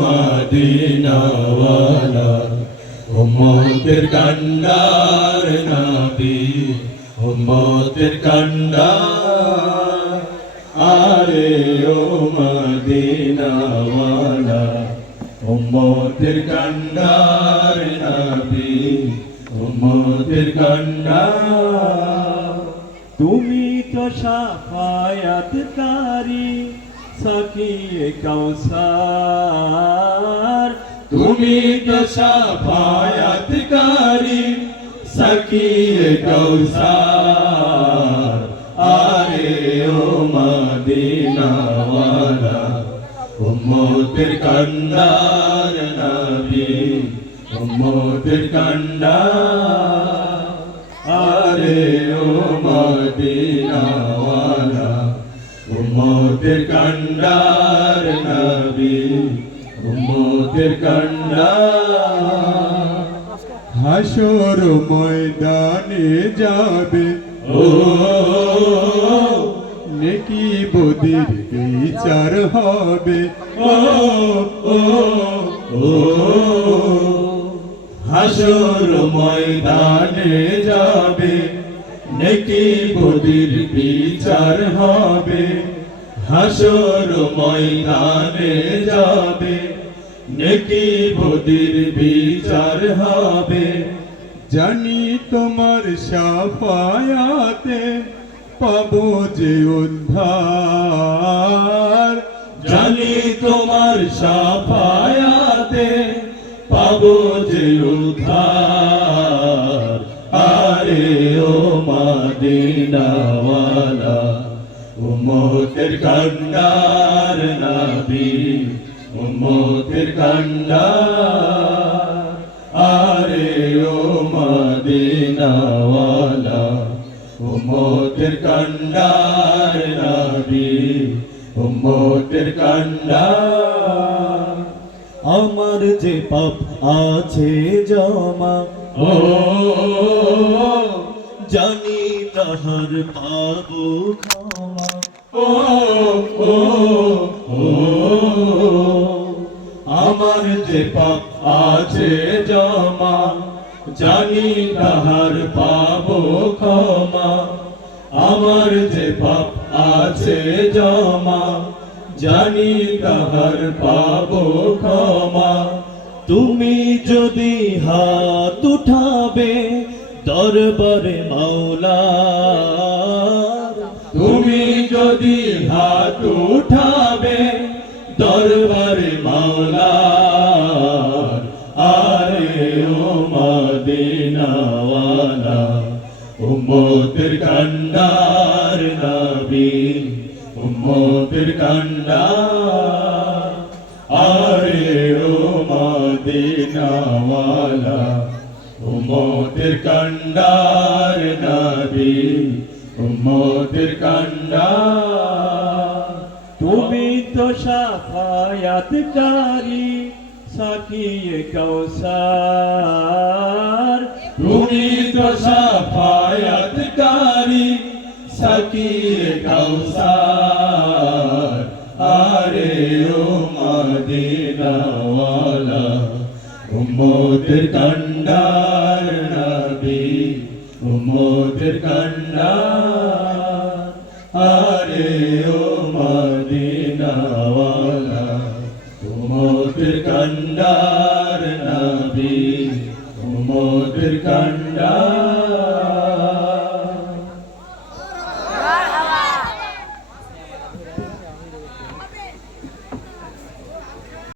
মদিনাওয়ালা, উম্মতের কান্ডার নবী, উম্মতের কান্ডার। আরে ও মদিনাওয়ালা, উম্মতের কান্ডার নবী, উম্মতের কান্ডার। তুমি তো সাফায়াতকারী। সাকিয়ে কৌসার তুমি তো সাফায়াতকারী, সকিয়ে কৌসার আরে ও মদিনাওয়ালা, উম্মতের কান্ডার নবী, উম্মতের কান্ডার আরে ও মদিনাওয়ালা উম্মতের কান্ডার নবী, উম্মতের কান্ডার। হাসর ময়দানে যাবে। ও, নেকি বদির বিচার হবে। ও ও ও হাসর ময়দানে যাবে। নেকি বদির বিচার হবে। হাসর ময়দানে যাবে, নেকি বদির বিচার হবে। জানি তোমার সাফায়াতে পাবো যে উদ্ধার। জানি তোমার সাফায়াতে পাবো যে উদ্ধার। আরে ও মাদিনাওয়ালা উম্মতের কান্ডার নবী উম্মতের কান্ডার আরে ও মাদিনাওয়ালা উম্মতের কান্ডার নবী উম্মতের কান্ডার আমার যে পাপ আছে জমা ও জানি তাহার পাবো ও আমার যে পাপ আছে জমা, জানি তাহার পাবো ক্ষমা। আমার যে পাপ আছে জমা, জানি তাহার পাবো ক্ষমা। তুমি যদি হাত উঠাবে দরবারে মাওলা যদি হাত উঠাবে দরবারে মাওলা, আরে ও মদিনাওয়ালা, উম্মতের কান্ডার নবী, উম্মতের কান্ডার, আরে ও মদিনাওয়ালা, উম্মতের কান্ডার নবী উম্মতের কান্ডার তুমি তো সাফায়াতকারী সাকিয়ে কৌসার তুমি তো সাফায়াতকারী সকিয়ে কৌসার আরে ও মদিনাওয়ালা, উম্মতের কান্ডার নবী উম্মতের কান্ডার আরে ও মদিনাওয়ালা উম্মতের কান্ডার নবী উম্মতের কান্ডার